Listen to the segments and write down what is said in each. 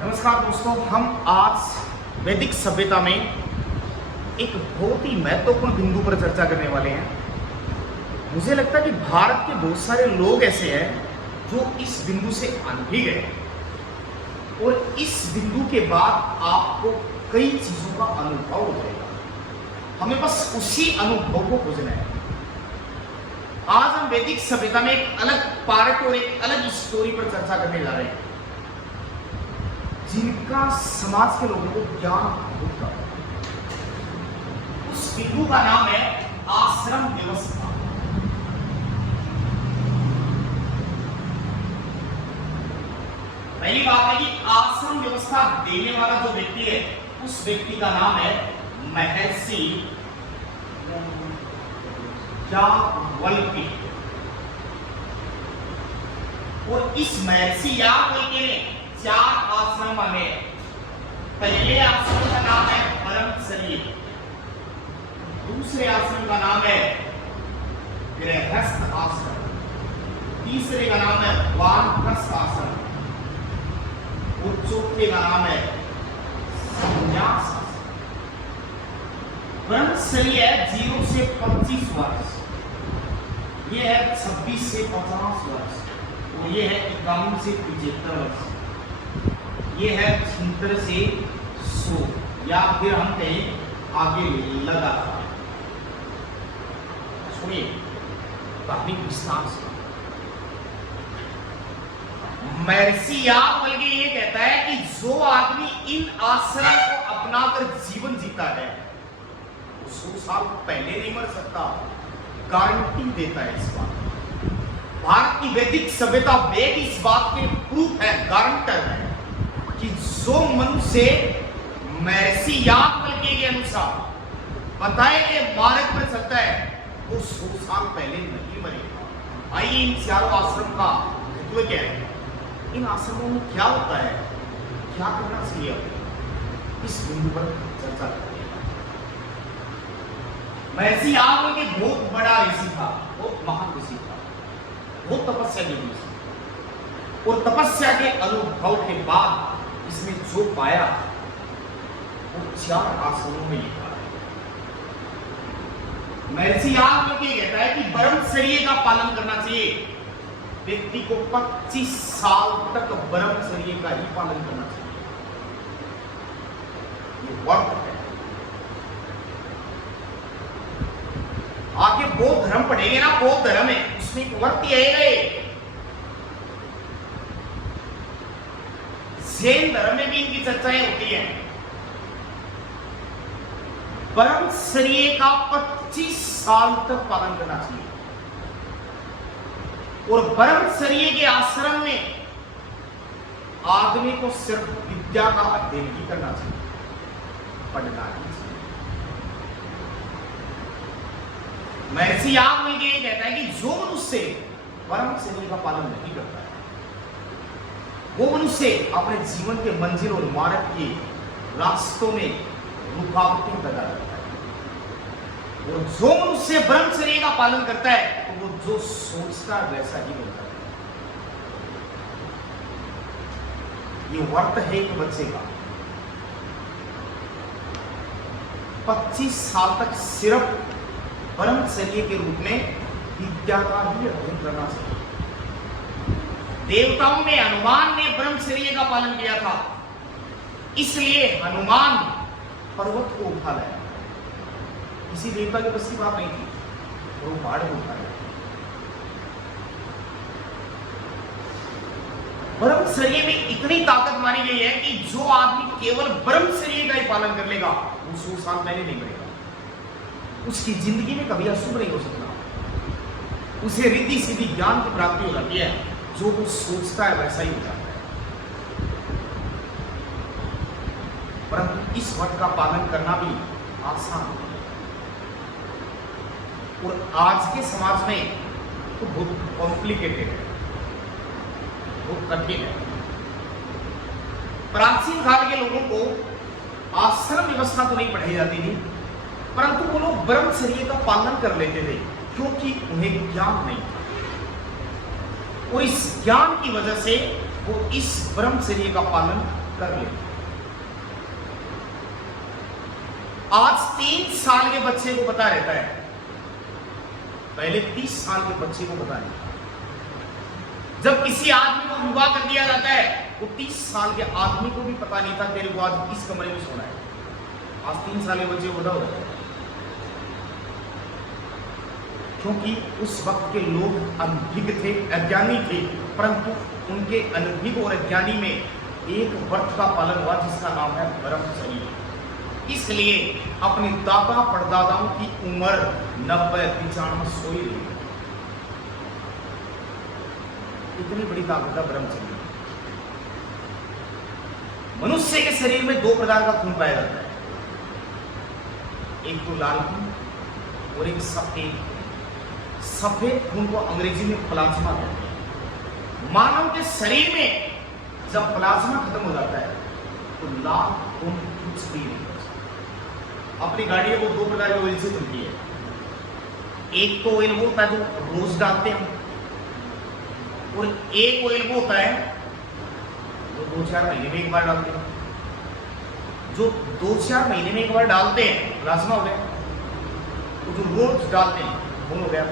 नमस्कार दोस्तों, हम आज वैदिक सभ्यता में एक बहुत ही महत्वपूर्ण बिंदु पर चर्चा करने वाले हैं। मुझे लगता है कि भारत के बहुत सारे लोग ऐसे हैं जो इस बिंदु से अनभिज्ञ गए और इस बिंदु के बाद आपको कई चीजों का अनुभव हो जाएगा। हमें बस उसी अनुभव को खोजना है। आज हम वैदिक सभ्यता में एक अलग पार्ट और एक अलग स्टोरी पर चर्चा करने जा रहे हैं, जिनका समाज के लोगों को ज्ञान होता है। उस बिंदु का नाम है आश्रम व्यवस्था। पहली बात है कि आश्रम व्यवस्था देने वाला जो व्यक्ति है, उस व्यक्ति का नाम है महर्षि याज्ञवल्क्य। और इस महर्षि याज्ञवल्क्य ने 4 आश्रम माने। पहले आश्रम का नाम है ब्रह्मचर्य, दूसरे आश्रम का नाम है गृहस्थ आश्रम, तीसरे का नाम है वानप्रस्थ आश्रम और चौथे का नाम है संन्यास आश्रम। ब्रह्मचर्य है 0 से 25 वर्ष, ये है 26 से 50 वर्ष और ये है 51 से 75 वर्ष, ये है 76 से 100 या फिर हम कहें आगे लगातार। सुनिए धार्मिक विस्तार से। महर्षि याज्ञवल्क्य ये कहता है कि जो आदमी इन आश्रम को अपनाकर जीवन जीता है, 100 साल पहले नहीं मर सकता, गारंटी देता है इस बात। भारत की वैदिक सभ्यता वेद इस बात के प्रूफ है, गारंटर है कि जो मनुष्य महर्षि याज्ञवल्क्य के अनुसार बताए गए मार्ग पर चलता है, वो 100 साल पहले नहीं मरेगा। आइए इन 4 आश्रम का महत्व क्या है, इन आश्रमों में क्या होता है, क्या करना चाहिए, इस बिंदु पर चर्चा करते हैं। महर्षि याज्ञवल्क्य बहुत बड़ा ऋषि था, बहुत महान ऋषि था, बहुत तपस्या की ऋषि। और तपस्या के अनुभव के बाद इसने जो पाया वो 4 आश्रमों में लिखा है। महर्षि याज्ञवल्क्य कहता है कि ब्रह्मचर्य का पालन करना चाहिए। व्यक्ति को 25 साल तक ब्रह्मचर्य का ही पालन करना चाहिए। ये वर्त है। आगे बौद्ध धर्म पढ़ेंगे ना, बौद्ध धर्म है, उसमें एक वर्त है। जैन धर्म में भी इनकी चर्चाएं होती हैं। ब्रह्मचर्य का 25 साल तक पालन करना चाहिए और ब्रह्मचर्य के आश्रम में आदमी को सिर्फ विद्या का अध्ययन ही करना चाहिए, पढ़ना नहीं चाहिए। महर्षि याज्ञवल्क्य कहता है कि जो मनुष्य ब्रह्मचर्य का पालन नहीं करता है, वो मनुष्य अपने जीवन के मंजिल और मार्ग के रास्तों में रुकावटें पैदा करता है। और जो मनुष्य ब्रह्मचर्य का पालन करता है, तो वो जो सोचता है वैसा ही होता है। ये वर्त है एक बच्चे का। 25 साल तक सिर्फ ब्रह्मचर्य के रूप में विद्या का ही अध्ययन करना चाहिए। देवताओं में हनुमान ने ब्रह्मचर्य का पालन किया था, इसलिए हनुमान पर्वत को उठा लाया। किसी देवता की बस की बात नहीं थी, वो पहाड़ को उठा लाया। ब्रह्मचर्य में इतनी ताकत मानी गई है कि जो आदमी केवल ब्रह्मचर्य का ही पालन कर लेगा, वो 100 साल पहले नहीं मरेगा। उसकी जिंदगी में कभी अशुभ नहीं हो सकता। उसे रिद्धि सिद्धि ज्ञान की प्राप्ति हो जाती है। जो वो सोचता है वैसा ही हो जाता है। परंतु इस वर्त का पालन करना भी आसान नहीं है और आज के समाज में तो बहुत कॉम्प्लिकेटेड है, बहुत कठिन है। प्राचीन काल के लोगों को आश्रम व्यवस्था तो नहीं पढ़ाई जाती थी, परंतु वो लोग ब्रह्मचर्य का पालन कर लेते थे क्योंकि उन्हें ज्ञान नहीं था। और इस ज्ञान की वजह से वो इस ब्रह्मचर्य का पालन कर ले। आज 3 साल के बच्चे को पता रहता है, पहले 30 साल के बच्चे को पता नहीं। जब किसी आदमी को विवाह कर दिया जाता है तो 30 साल के आदमी को भी पता नहीं था तेरे को आज इस कमरे में सोना है। आज 3 साल के बच्चे को पता हो जाता है, क्योंकि उस वक्त के लोग अनभिज्ञ थे, अज्ञानी थे, परंतु उनके अनभिज्ञ और अज्ञानी में एक व्रत का पालन हुआ जिसका नाम है ब्रह्मचर्य। इसलिए अपने दादा परदादाओं की उम्र 90, 95, 100 ही रही। इतनी बड़ी ताकत है ब्रह्मचर्य। मनुष्य के शरीर में 2 प्रकार का खून पाया जाता है, एक तो लाल खून और एक सफेद खून। सफेद खून को अंग्रेजी में प्लाज्मा कहते हैं। मानव के शरीर में जब प्लाज्मा खत्म हो जाता है तो लाल खून कुछ भी नहीं बचता। अपनी गाड़ी वो 2 प्रकार के ऑयल से बनती है, एक तो ऑयल वो होता है जो रोज डालते हैं, और एक ऑयल वो होता है जो 2-4 महीने में एक बार डालते हैं। जो 2-4 महीने में एक बार डालते हैं प्लाज्मा हो गया, तो जो रोज डालते हैं खून हो गया।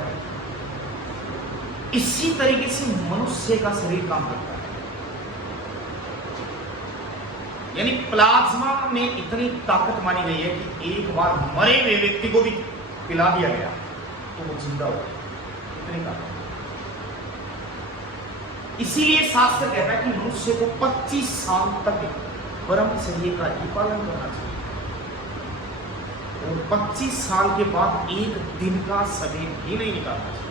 इसी तरीके से मनुष्य का शरीर काम करता है, यानी प्लाज्मा में इतनी ताकत मानी गई है कि एक बार मरे हुए व्यक्ति को भी पिला दिया गया तो वो जिंदा हो गया। इतनी ताकत। इसीलिए शास्त्र कहता है कि मनुष्य को 25 साल तक ब्रह्मचर्य का ही पालन करना चाहिए, और 25 साल के बाद एक दिन का समय भी नहीं निकालना चाहिए,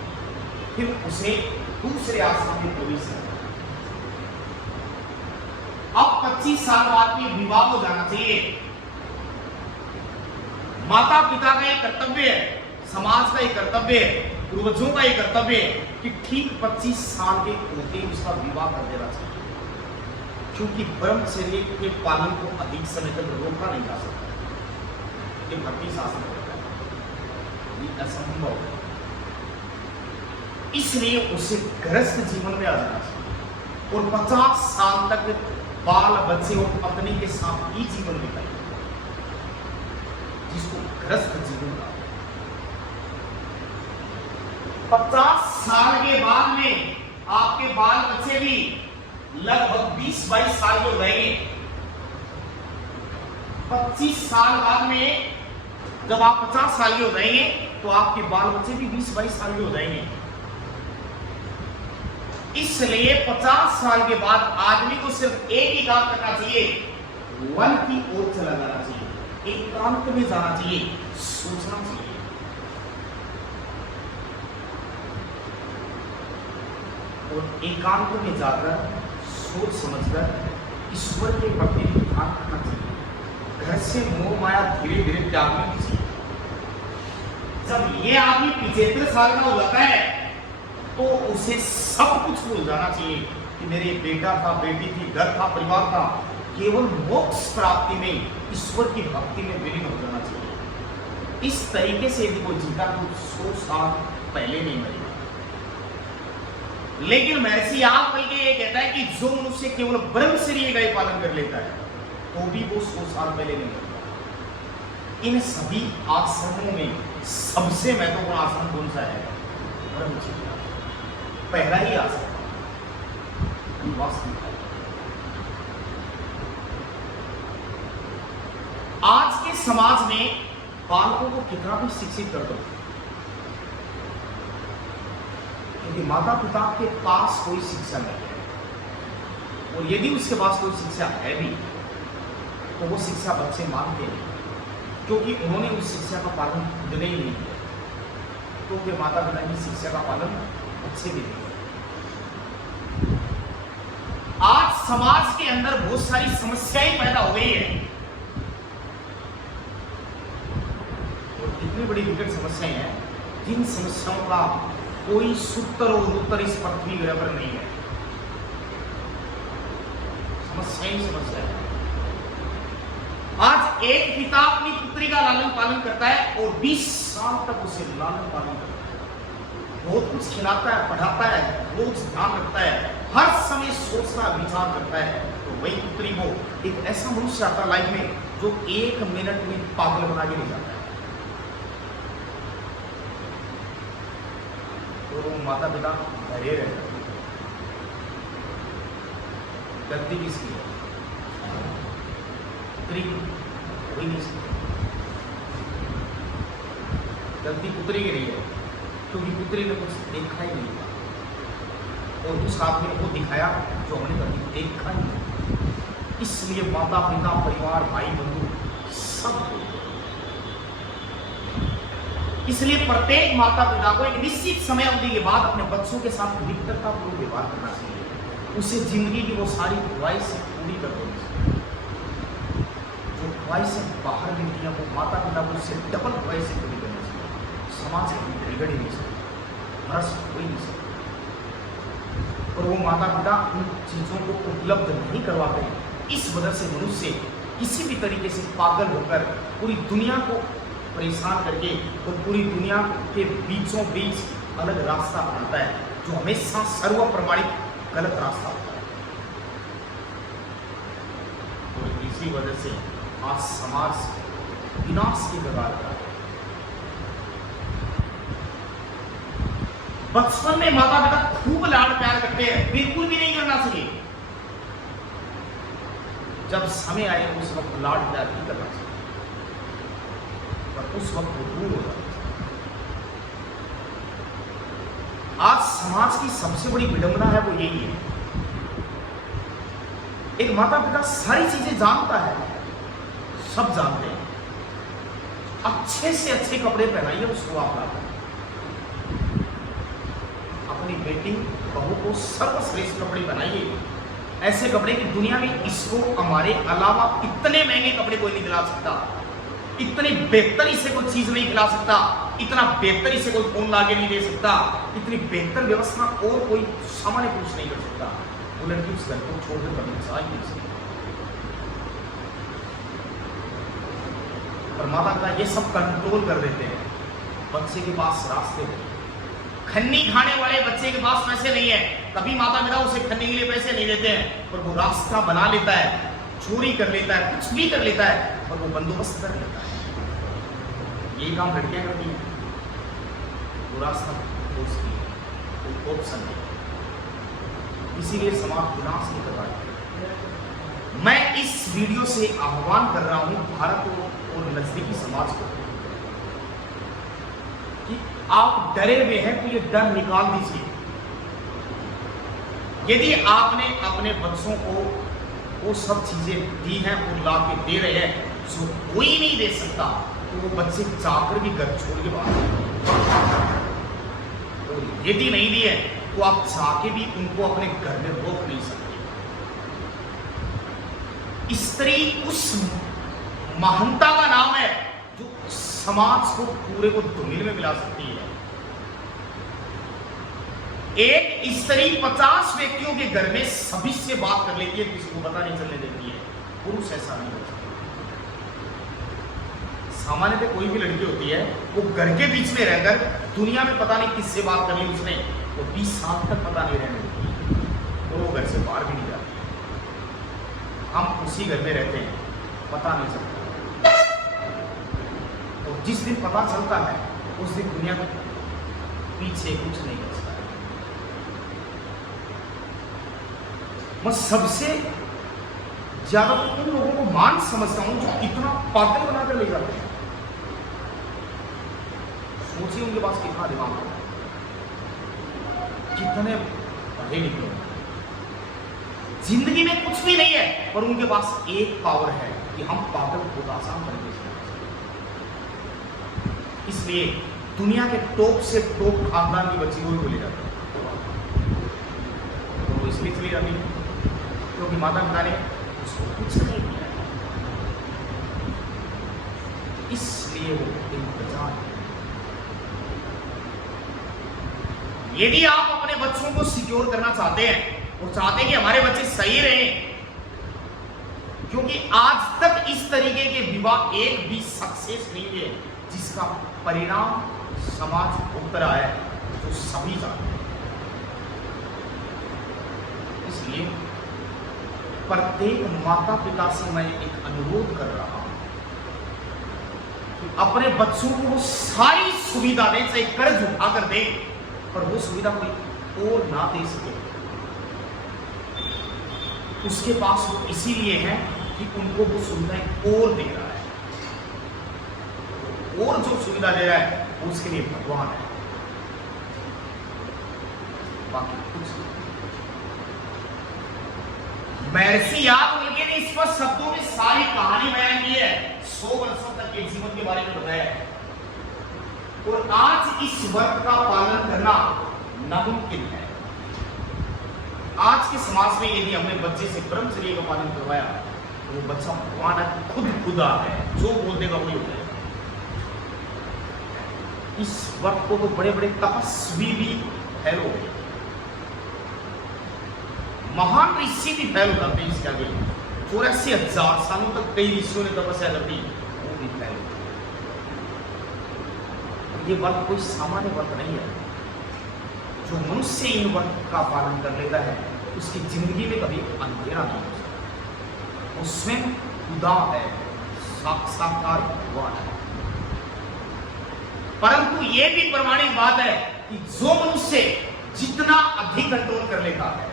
फिर उसे दूसरे आश्रम में प्रवेश करना। अब 25 साल बाद में विवाह हो जाना चाहिए। माता पिता का यह कर्तव्य है, समाज का यह कर्तव्य है, पूर्वजों का यह कर्तव्य है कि ठीक 25 साल के होते ही उसका विवाह कर देना चाहिए, क्योंकि ब्रह्मचर्य के पालन को अधिक समय तक रोका नहीं जा सकता। ये भक्ति शास्त्र कहता है, ये असंभव है। इसलिए उसे गृहस्थ जीवन में आ जाना चाहिए और 50 साल तक बाल बच्चे और पत्नी के साथ ही जीवन बिताए, जिसको गृहस्थ जीवन का। 50 साल के बाद में आपके बाल बच्चे भी लगभग 20-22 साल के हो जाएंगे। 25 साल बाद में जब आप 50 साल के हो जाएंगे तो आपके बाल बच्चे भी 20-22 साल के हो जाएंगे। इसलिए 50 साल के बाद आदमी को सिर्फ एक ही काम करना चाहिए, वन की ओर चला जाना चाहिए, एकांत में जाना चाहिए, सोचना चाहिए। और एकांत में जाकर सोच समझकर ईश्वर के प्रति ध्यान रखना चाहिए। घर से मोह माया धीरे धीरे त्यागनी चाहिए। जब ये आदमी 75 साल का हो जाता है तो उसे सब कुछ भूल जाना चाहिए कि मेरे बेटा था, बेटी थी, घर था, परिवार था। केवल मोक्ष प्राप्ति में, ईश्वर की भक्ति में विलीन हो जाना चाहिए। इस तरीके से यदि कोई जीता तो 100 साल पहले नहीं मरेगा। लेकिन महर्षि याज्ञवल्क्य के ये कहता है कि जो मनुष्य केवल ब्रह्मचर्य का ही पालन कर लेता है तो भी वो 100 साल पहले नहीं मरेगा। इन सभी आश्रमों में सबसे महत्वपूर्ण आश्रम कौन सा है? ब्रह्मचर्य। पहला ही आश्रम वास्तविक। आज के समाज में बालकों को कितना भी शिक्षित कर दो, क्योंकि माता पिता के पास कोई शिक्षा नहीं है, और यदि उसके पास कोई शिक्षा है भी तो वो शिक्षा बच्चे मानते नहीं, क्योंकि उन्होंने उस शिक्षा का पालन खुद ने ही नहीं किया। तो फिर माता पिता की शिक्षा का पालन बच्चे भी नहीं। आज समाज के अंदर बहुत सारी समस्याएं पैदा हो गई है, और इतनी बड़ी विकट समस्याएं हैं जिन समस्याओं का कोई सूत्र और उत्तर इस पृथ्वी ग्रह पर नहीं है। समस्या है। आज एक पिता अपनी पुत्री का लालन पालन करता है और 20 साल तक उसे लालन पालन करता है, बहुत कुछ खिलाता है, पढ़ाता है, रोज ध्यान रखता है, हर समय सोचना विचार करता है, तो वही पुत्री को एक ऐसा मनुष्य आता है लाइफ में जो 1 मिनट में पागल बना के ले जाता है। तो वो माता पिता डरे रहते हैं। गलती किसकी है? पुत्री कोई नहीं सकती। गलती पुत्री की नहीं है, क्योंकि पुत्री ने कुछ देखा ही नहीं था और उस आदमी ने वो दिखाया जो हमने कभी देखा ही नहीं। इसलिए माता पिता परिवार भाई बंधु सब, इसलिए प्रत्येक माता पिता को एक निश्चित समय अवधि के बाद अपने बच्चों के साथ मित्रतापूर्ण व्यवहार करना चाहिए। उसे जिंदगी की वो सारी ख्वाहिशें पूरी कर देनी चाहिए। जो ख्वाहिशें बाहर मिलती हैं वो माता पिता को उससे डबल ख्वाहिशें पूरी करनी चाहिए। समाज से बिगड़ ही नहीं सकती, भ्रष्ट हो ही नहीं सकती। और वो माता पिता उन चीजों को उपलब्ध नहीं करवाते। इस वजह से मनुष्य किसी भी तरीके से पागल होकर पूरी दुनिया को परेशान करके और पूरी दुनिया के बीचों बीच अलग रास्ता अपनाता है, जो हमेशा सर्व प्रमाणित गलत रास्ता होता है। और इसी वजह से आज समाज विनाश की कगार पर है। बचपन में माता पिता खूब लाड प्यार करते हैं, बिल्कुल भी नहीं करना चाहिए। जब समय आए उस वक्त लाड प्यार नहीं करना चाहिए, पर उस वक्त वो दूर हो जाता है। आज समाज की सबसे बड़ी विडंबना है वो यही है, एक माता पिता सारी चीजें जानता है, सब जानते हैं, अच्छे से अच्छे कपड़े पहनाइए उसको आप लाकर, अपनी बेटी बहू को सर्वश्रेष्ठ कपड़े बनाइए, ऐसे कपड़े की दुनिया में इसको हमारे अलावा इतने महंगे कपड़े कोई नहीं दिला सकता, इतनी बेहतरी से कोई चीज नहीं खिला सकता, इतना बेहतरी से कोई फोन लाके नहीं दे सकता, इतनी बेहतर व्यवस्था और कोई सामान्य पुरुष नहीं कर सकता। वो लड़की उस घर को छोड़कर कभी जा ही नहीं सकती। पर माता पिता ये सब कंट्रोल कर देते हैं। बच्चे के पास रास्ते हैं, खन्नी खाने वाले बच्चे के पास पैसे नहीं है, कभी माता पिता उसे खन्नी के लिए पैसे नहीं देते हैं, पर वो रास्ता बना लेता है, चोरी कर लेता है, कुछ भी कर लेता है, और वो बंदोबस्त कर लेता है। यही काम लड़कियां करती हैं। वो रास्ता दोस्ती कोई ऑप्शन नहीं, इसीलिए समाज विनाश नहीं कर रहा है। मैं इस वीडियो से आह्वान कर रहा हूं भारत और नजदीकी समाज को कि आप डरे हुए हैं तो ये डर निकाल दीजिए। यदि आपने अपने बच्चों को वो सब चीजें दी हैं और ला के दे रहे हैं जो कोई नहीं दे सकता, तो वो बच्चे जाकर भी घर छोड़ के बाहर, और यदि नहीं दिए तो आप जाके भी उनको अपने घर में रोक नहीं सकते। स्त्री उस महानता का नाम है जो समाज को पूरे को धूमिल में मिला सकती है। एक स्त्री 50 व्यक्तियों के घर में सभी से बात कर लेती है, किसी को पता नहीं चलने देती है। पुरुष ऐसा नहीं हो सकता। सामान्यतः कोई भी लड़की होती है वो घर के बीच में रहकर दुनिया में पता नहीं किससे बात कर ली उसने, वो 20 साल तक पता नहीं रहने देती और वो घर से बाहर भी नहीं जाती। हम उसी घर में रहते हैं, पता नहीं चलता, और जिस दिन पता चलता है उस दिन दुनिया में पीछे कुछ नहीं बचता है। मैं सबसे ज्यादा तो उन लोगों को मान समझता हूं जो इतना पागल बनाकर ले जाते हैं। सोचिए उनके पास कितना दिमाग है, कितने पढ़े लिखे, जिंदगी में कुछ भी नहीं है, पर उनके पास एक पावर है कि हम पागल को आसान तरीके से। इसलिए दुनिया के टॉप से टॉप खानदान की बच्ची को ले जाते हैं। तो वो इसलिए चली जाती है क्योंकि माता पिता ने उसको कुछ नहीं किया, इसलिए वो इंतजार है। यदि आप अपने बच्चों को सिक्योर करना चाहते हैं और चाहते हैं कि हमारे बच्चे सही रहें, क्योंकि आज तक इस तरीके के विवाह एक भी सक्सेस नहीं हुए जिसका परिणाम समाज भुगत रहा है, जो सभी जानते हैं। इसलिए प्रत्येक माता पिता से मैं एक अनुरोध कर रहा हूं कि अपने बच्चों को वो सारी सुविधा दे, चाहे कर्ज उठाकर दे, पर वो सुविधा कोई और ना दे सके। उसके पास वो इसीलिए है कि उनको वो सुविधाएं और दे रहा है, और जो सुविधा दे रहा है वो उसके लिए भगवान है, बाकी कुछ नहीं। महर्षि याज्ञवल्क्य ने स्पष्ट शब्दों में सारी कहानी बयान की है, 100 वर्षों तक के जीवन के बारे में बताया है। और आज इस व्रत का पालन करना नामुमकिन है। आज के समाज में यदि हमने बच्चे से ब्रह्मचर्य का पालन करवाया तो वो बच्चा भगवान है, खुद खुदा है, जो बोल देगा वही हो जाएगा। इस व्रत को तो बड़े बड़े तपस्वी भी फैलो, महान ऋषि भी फैल करते हैं इसके आगे। 84,000 सालों तक कई ऋषियों ने तपस्या कर दी, वो भी फैल। ये व्रत कोई सामान्य व्रत नहीं है। जो मनुष्य इन व्रत का पालन कर लेता है उसकी जिंदगी में कभी अंधेरा नहीं हो सकता। वो स्वयं खुदा है, साक्षात्कार भगवान है। परंतु ये भी प्रमाणिक बात है कि जो मनुष्य जितना अधिक कंट्रोल कर लेता है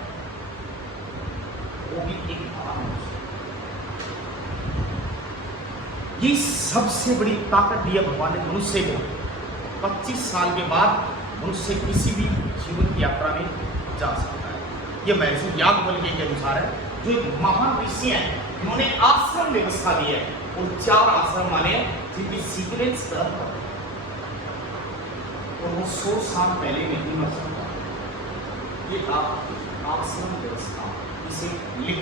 वो भी एक महान मनुष्य। ये सबसे बड़ी ताकत दी है भगवान ने मनुष्य को। 25 साल के बाद मनुष्य किसी भी जीवन की यात्रा में जा सकता है। यह महर्षि याज्ञवल्क्य के अनुसार है, जो एक महान ऋषि हैं, उन्होंने आश्रम व्यवस्था दी है। और 4 आश्रम माने जिनकी सीक्वेंस और वो 100 साल पहले नहीं मर सकता। ये था आश्रम व्यवस्था, इसे लिख